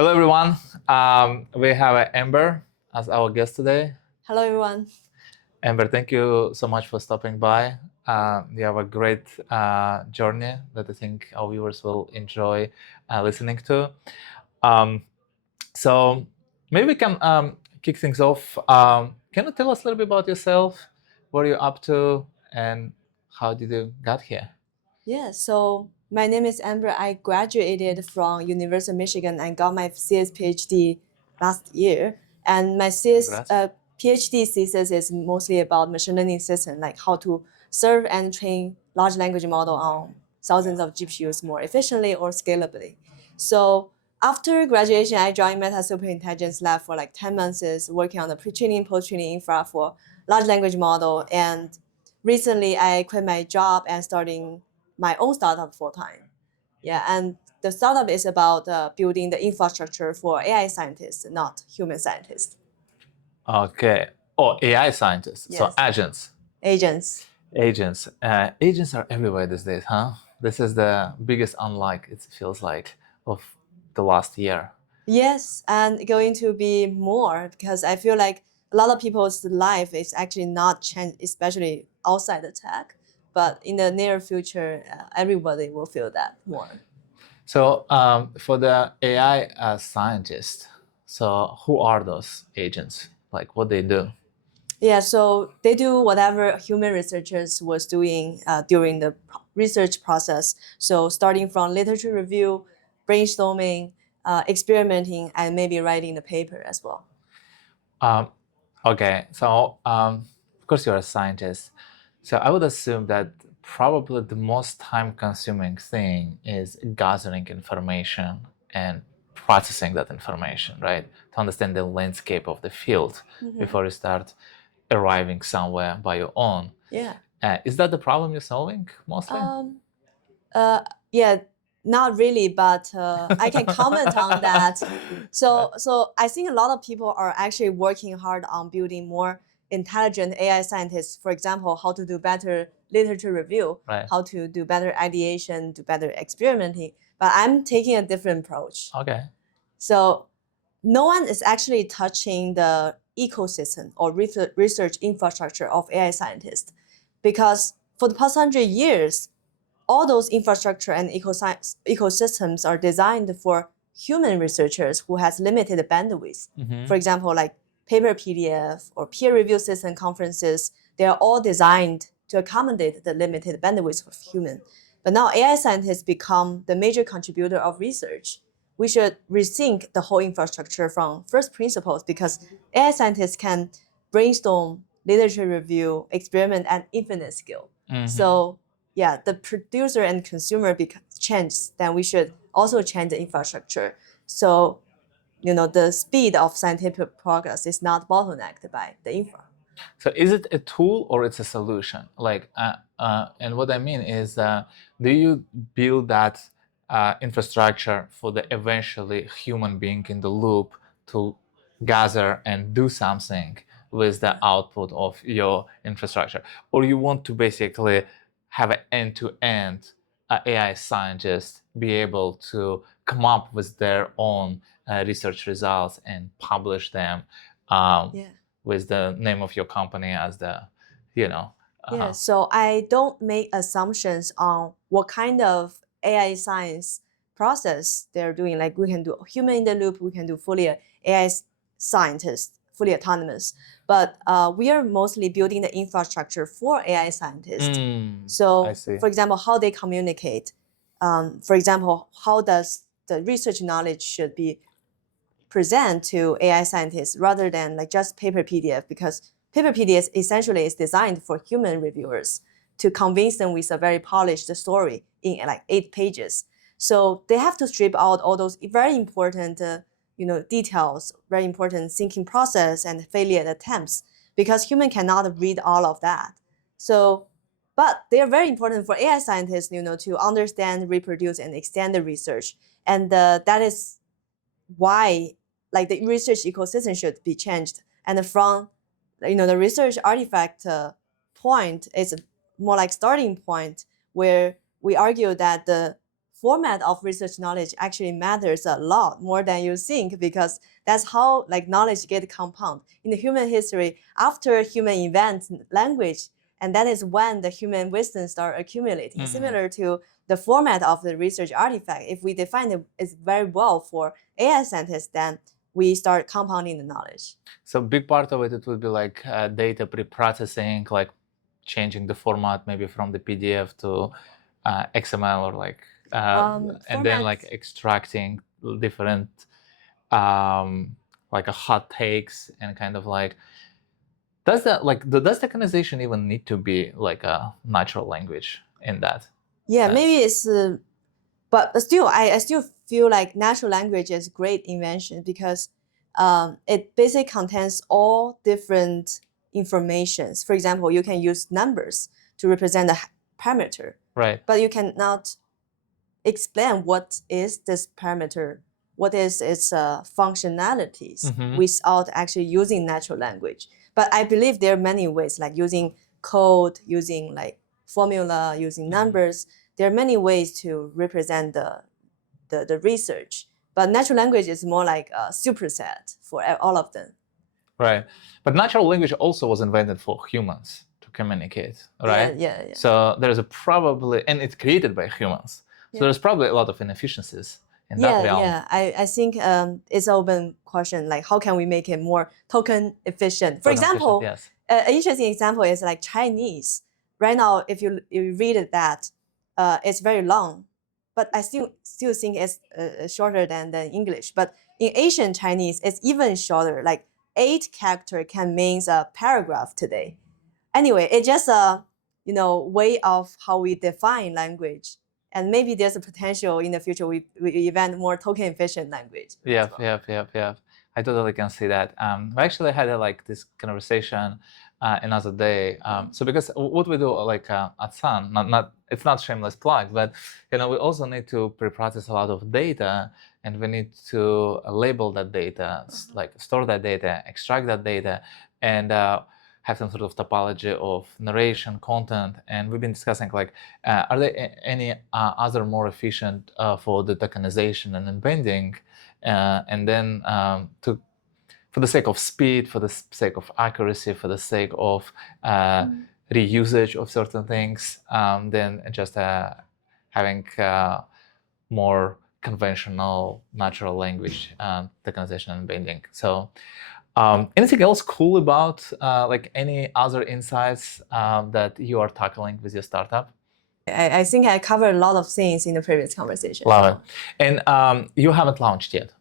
Hello, everyone. We have Amber as our guest today. Hello, everyone. Amber, thank you so much for stopping by. You have a great journey that I think our viewers will enjoy listening to. Um, so maybe we can kick things off. Can you tell us a little bit about yourself? What are you up to, and how did you get here? Yeah, so my name is Amber. I graduated from University of Michigan and got my CS PhD last year. And my Congrats. PhD thesis is mostly about machine learning system, like how to serve and train large language model on thousands of GPUs more efficiently or scalably. So after graduation, I joined Meta Superintelligence lab for like 10 months, working on the pre-training, post-training infra for large language model. And recently I quit my job and starting my own startup full time. Yeah, and the startup is about building the infrastructure for AI scientists, not human scientists. Okay. Oh, AI scientists. So Yes. agents. Agents. Agents. Agents are everywhere these days, huh? This is the biggest unlike, it feels like, of the last year. Yes, and going to be more because I feel like a lot of people's life is actually not changed, especially outside the tech. But in the near future, everybody will feel that more. So for the AI scientists, so who are those agents? Like what they do? Yeah, so they do whatever human researchers was doing during the research process. So starting from literature review, brainstorming, experimenting, and maybe writing the paper as well. Okay, so of course you're a scientist. So I would assume that probably the most time-consuming thing is gathering information and processing that information, right? To understand the landscape of the field before you start arriving somewhere by your own. Yeah. Is that the problem you're solving mostly? Yeah, not really, but I can comment on that. So I think a lot of people are actually working hard on building more intelligent AI scientists. For example, how to do better literature review, Right. how to do better ideation, do better experimenting. But I'm taking a different approach. Okay. So no one is actually touching the ecosystem or research infrastructure of AI scientists, because for the past 100 years, all those infrastructure and ecosystems are designed for human researchers who has limited bandwidth. For example, like paper PDF or peer review system conferences, they are all designed to accommodate the limited bandwidth of human. But now AI scientists become the major contributor of research. We should rethink the whole infrastructure from first principles, because AI scientists can brainstorm, literature review, experiment at infinite scale. So yeah, the producer and consumer change, then we should also change the infrastructure. So, the speed of scientific progress is not bottlenecked by the infra. So is it a tool or it's a solution? And what I mean is, do you build that infrastructure for the eventually human being in the loop to gather and do something with the output of your infrastructure? Or you want to basically have an end-to-end AI scientist be able to come up with their own research results and publish them with the name of your company as the, Yeah, so I don't make assumptions on what kind of AI science process they're doing. Like we can do human in the loop, we can do fully AI scientist, fully autonomous. But we are mostly building the infrastructure for AI scientists. So, for example, how they communicate. For example, how does the research knowledge should be present to AI scientists rather than like just paper PDF, because paper PDF essentially is designed for human reviewers to convince them with a very polished story in like 8 pages. So they have to strip out all those very important details, very important thinking process and failure attempts, because human cannot read all of that. So, but they are very important for AI scientists, to understand, reproduce, and extend the research. And that is why like the research ecosystem should be changed. And from the research artifact point is more like starting point, where we argue that the format of research knowledge actually matters a lot more than you think, because that's how like knowledge get compound in the human history. After human invents language, and that is when the human wisdom start accumulating. Similar to the format of the research artifact, if we define it very well for AI scientists, then we start compounding the knowledge. So big part of it would be like data pre-processing, like changing the format maybe from the PDF to XML or like, and then like extracting different like a hot takes and kind of like, does the organization even need to be like a natural language in that? Yeah, sense? Maybe it's, but still, I still feel like natural language is a great invention, because it basically contains all different informations. For example, you can use numbers to represent a parameter, right? But you cannot explain what is this parameter, what is its functionalities, without actually using natural language. But I believe there are many ways, like using code, using like formula, using numbers. There are many ways to represent the research. But natural language is more like a superset for all of them. Right. But natural language also was invented for humans to communicate, right? Yeah. So there's a probably, and it's created by humans. So there's probably a lot of inefficiencies in that realm. Yeah. I think it's an open question, like how can we make it more token efficient? For example, yes. An interesting example is like Chinese. Right now, if you read that, it's very long, but I still think it's shorter than English. But in Asian Chinese, it's even shorter. Like 8 character can mean a paragraph today. Anyway, it's just a way of how we define language. And maybe there's a potential in the future we invent more token efficient language. Yeah. I totally can see that. I actually had this conversation another day. So because what we do like at Sun, it's not shameless plug, but we also need to pre-process a lot of data, and we need to label that data, like store that data, extract that data, and have some sort of topology of narration, content. And we've been discussing like, are there any other more efficient for the tokenization and embedding, and then for the sake of speed, for the sake of accuracy, for the sake of reusage of certain things, than just having more conventional natural language tokenization and embedding. So anything else cool about like any other insights that you are tackling with your startup? I think I covered a lot of things in the previous conversation. Love it. And you haven't launched yet?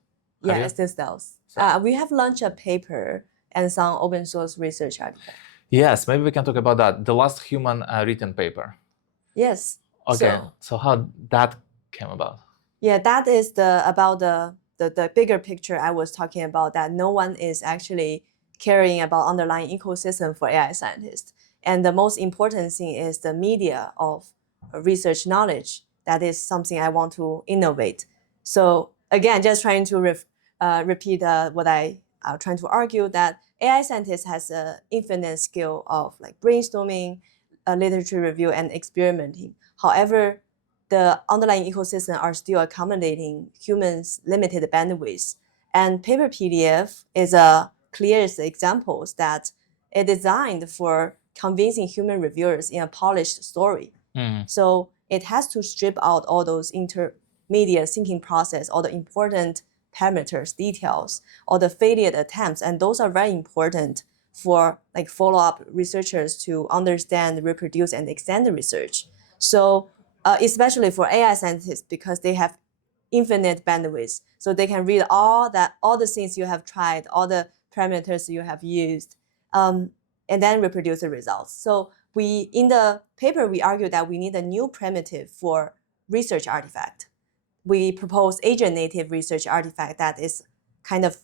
Yeah, it's still stealth. We have launched a paper and some open source research artifact. Yes, maybe we can talk about that. The last human written paper. Yes. Okay, so how that came about? Yeah, that is about the bigger picture I was talking about, that no one is actually caring about underlying ecosystem for AI scientists. And the most important thing is the media of research knowledge. That is something I want to innovate. So again, just trying to repeat what I trying to argue, that AI scientist has an infinite skill of like brainstorming, literature review, and experimenting. However, the underlying ecosystem are still accommodating humans' limited bandwidth. And paper PDF is a clearest example that it designed for convincing human reviewers in a polished story. So it has to strip out all those intermediate thinking process, all the important parameters, details, all the failed attempts, and those are very important for like follow-up researchers to understand, reproduce, and extend the research. So especially for AI scientists, because they have infinite bandwidth, so they can read all the things you have tried, all the parameters you have used, and then reproduce the results. So in the paper, we argue that we need a new primitive for research artifact. We propose agent-native research artifact that is kind of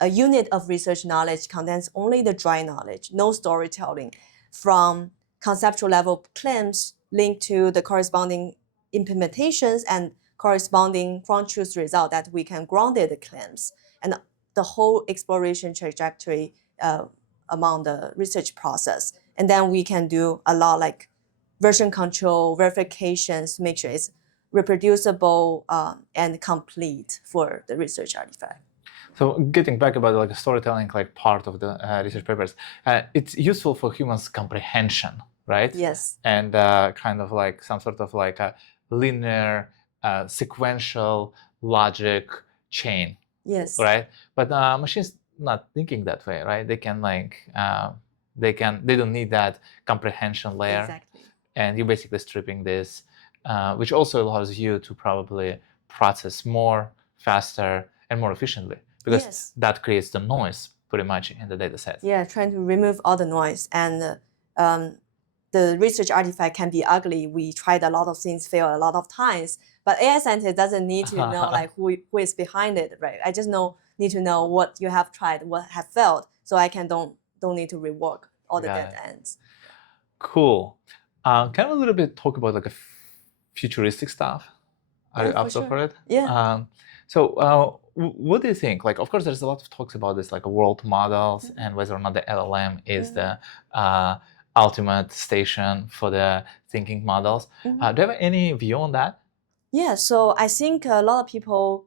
a unit of research knowledge, contains only the dry knowledge, no storytelling, from conceptual level claims linked to the corresponding implementations and corresponding from-truth result that we can ground the claims, and the whole exploration trajectory among the research process. And then we can do a lot like version control, verifications to make sure it's reproducible and complete for the research artifact. So getting back about like the storytelling like part of the research papers, it's useful for humans' comprehension, right? Yes. And kind of like some sort of like a linear, sequential logic chain. Yes. Right. But machines not thinking that way, right? They can like they don't need that comprehension layer. Exactly. And you're basically stripping this, which also allows you to probably process more, faster, and more efficiently, because that creates the noise pretty much in the data set. Yeah, trying to remove all the noise. And the research artifact can be ugly. We tried a lot of things, failed a lot of times. But AI scientist doesn't need to know like who is behind it, right? I just need to know what you have tried, what have failed, so I can don't need to rework all the dead ends. Cool. Can we a little bit talk about like a futuristic stuff? Are you up for it? Yeah. So what do you think? Like, of course, there's a lot of talks about this, like world models and whether or not the LLM is the ultimate station for the thinking models. Do you have any view on that? Yeah, so I think a lot of people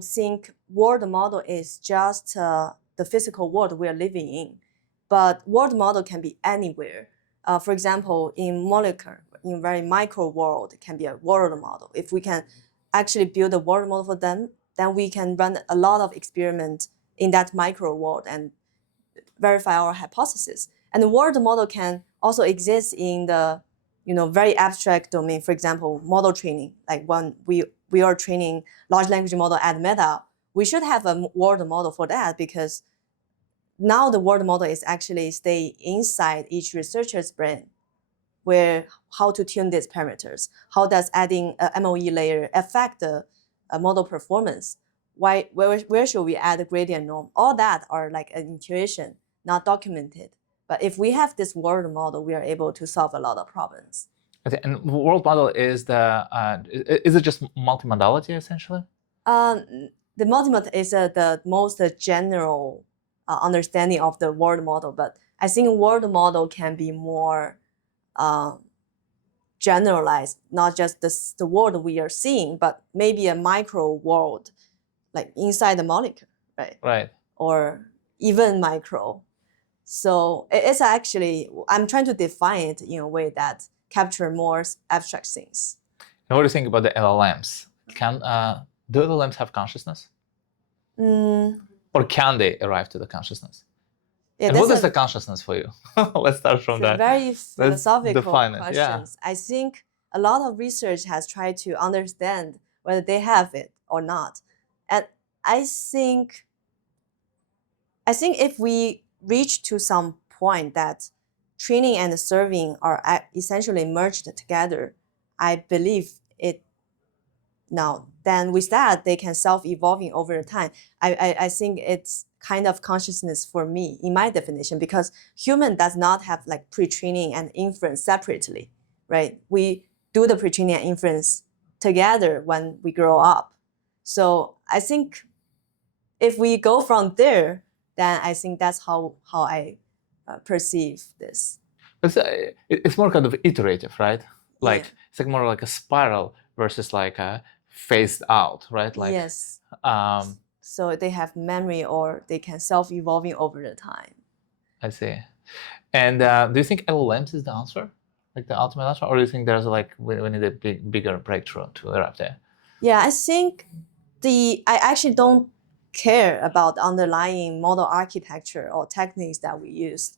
think world model is just the physical world we are living in. But world model can be anywhere. For example, in molecular, in very micro world, it can be a world model. If we can actually build a world model for them, then we can run a lot of experiments in that micro world and verify our hypothesis. And the world model can also exist in the very abstract domain. For example, model training. Like when we are training large language model at Meta, we should have a world model for that, because now the world model is actually stay inside each researcher's brain, where how to tune these parameters, how does adding a MOE layer affect the model performance, where should we add a gradient norm? All that are like an intuition, not documented. But if we have this world model, we are able to solve a lot of problems. Okay, and world model is is it just multimodality essentially? The multimodal is the most general understanding of the world model, but I think world model can be more generalized, not just the world we are seeing, but maybe a micro world, like inside the molecule, right? Right. Or even micro. So it's actually, I'm trying to define it in a way that capture more abstract things. And what do you think about the LLMs? Do LLMs have consciousness? Or can they arrive to the consciousness? Yeah, and what is the consciousness for you? Let's start from that. Very philosophical questions. Yeah. I think a lot of research has tried to understand whether they have it or not. And I think if we reach to some point that training and serving are essentially merged together, I believe it now. Then with that, they can self-evolving over time. I think it's kind of consciousness for me in my definition, because human does not have like pre-training and inference separately, right? We do the pre-training and inference together when we grow up. So I think if we go from there, then I think that's how I perceive this. It's more kind of iterative, right? Like it's like more like a spiral versus like a phased out, right? Like yes. So they have memory, or they can self-evolving over the time. I see. And do you think LLMs is the answer, like the ultimate answer, or do you think there's like we need a bigger breakthrough to arrive there? Yeah, I think I actually don't care about the underlying model architecture or techniques that we use.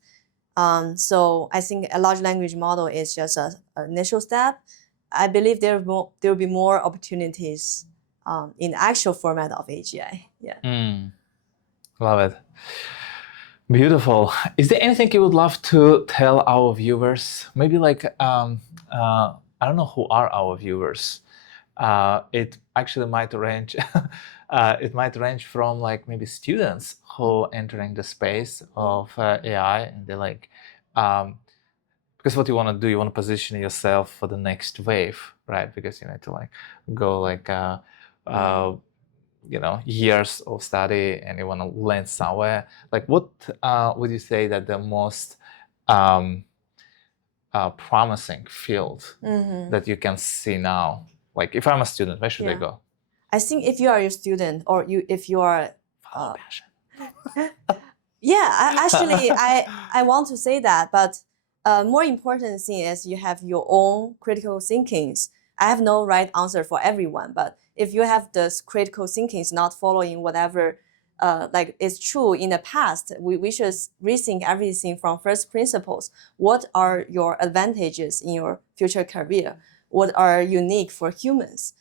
So I think a large language model is just an initial step. I believe there will be more opportunities in the actual format of AGI. Yeah. Love it. Beautiful. Is there anything you would love to tell our viewers? Maybe like I don't know who are our viewers. It actually might range. It might range from like maybe students who entering the space of AI, and they're like, because what you want to do, you want to position yourself for the next wave, right? Because you need to like go like years of study, and you want to land somewhere. Like, what would you say that the most promising field that you can see now Like if I'm a student, where should I go? I think if you are a student or if you are Follow passion. actually I want to say that, but more important thing is you have your own critical thinkings. I have no right answer for everyone, but if you have this critical thinkings, not following whatever like is true in the past, we should rethink everything from first principles. What are your advantages in your future career? What are unique for humans?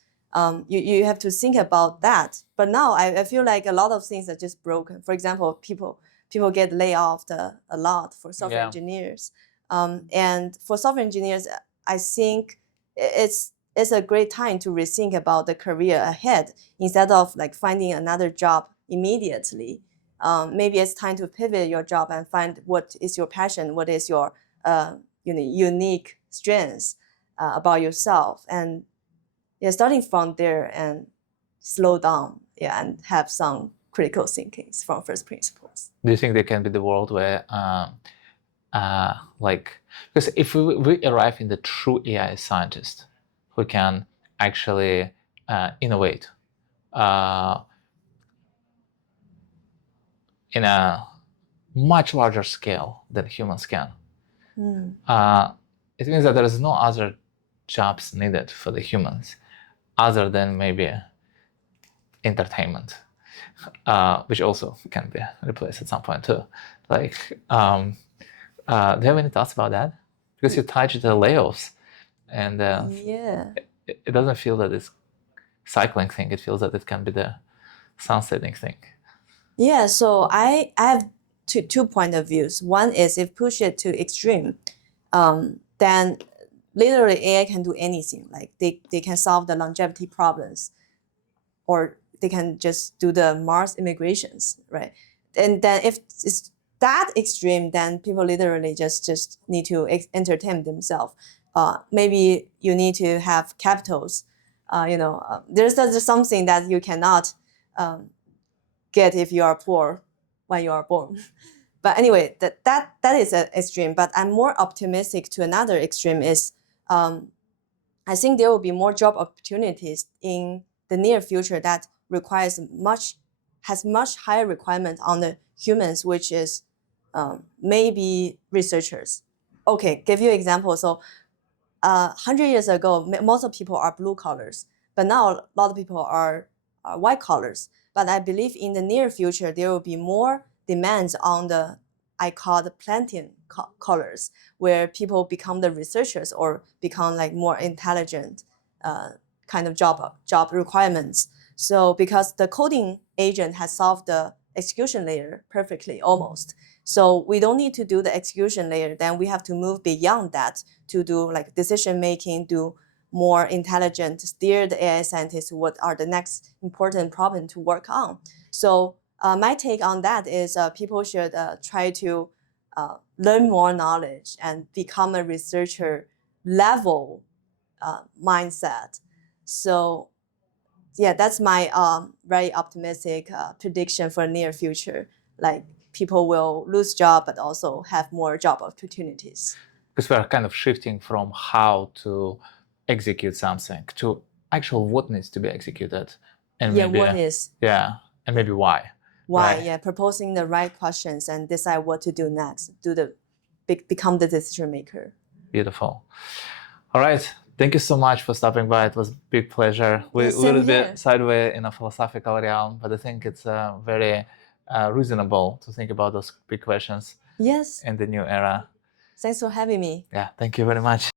You have to think about that. But now I feel like a lot of things are just broken. For example, people get laid off a lot for software engineers. And for software engineers, I think it's a great time to rethink about the career ahead instead of like finding another job immediately. Maybe it's time to pivot your job and find what is your passion, what is your unique strengths about yourself, and starting from there and slow down, and have some critical thinkings from first principles. Do you think there can be the world where, like, because if we arrive in the true AI scientist who can actually innovate in a much larger scale than humans can, it means that there is no other jobs needed for the humans other than maybe entertainment, which also can be replaced at some point too. Like, do you have any thoughts about that? Because you touched the layoffs, and it doesn't feel that it's cycling thing. It feels that it can be the sunsetting thing. Yeah, so I have two point of views. One is if push it to extreme, then literally AI can do anything. Like they can solve the longevity problems, or they can just do the Mars immigrations, right? And then if it's that extreme, then people literally just need to entertain themselves. Maybe you need to have capitals. There's something that you cannot get if you are poor when you are born. But anyway, that is an extreme. But I'm more optimistic to another extreme is I think there will be more job opportunities in the near future that has much higher requirement on the humans, which is maybe researchers. Okay, give you an example. So 100 years ago, most of people are blue collars, but now a lot of people are white collars. But I believe in the near future, there will be more demands on the, I call the plantain collars, where people become the researchers or become like more intelligent kind of job requirements. So because the coding agent has solved the execution layer perfectly almost. So we don't need to do the execution layer. Then we have to move beyond that to do like decision making, do more intelligent, steer the AI scientists what are the next important problem to work on. So my take on that is people should try to learn more knowledge and become a researcher level mindset. So yeah, that's my very optimistic prediction for near future. Like people will lose job, but also have more job opportunities. Because we are kind of shifting from how to execute something to actual what needs to be executed, and maybe what is and maybe why. Why, proposing the right questions and decide what to do next. Become the decision maker. Beautiful. All right. Thank you so much for stopping by. It was a big pleasure. We're a little bit sideways in a philosophical realm, but I think it's very reasonable to think about those big questions in the new era. Thanks for having me. Yeah, thank you very much.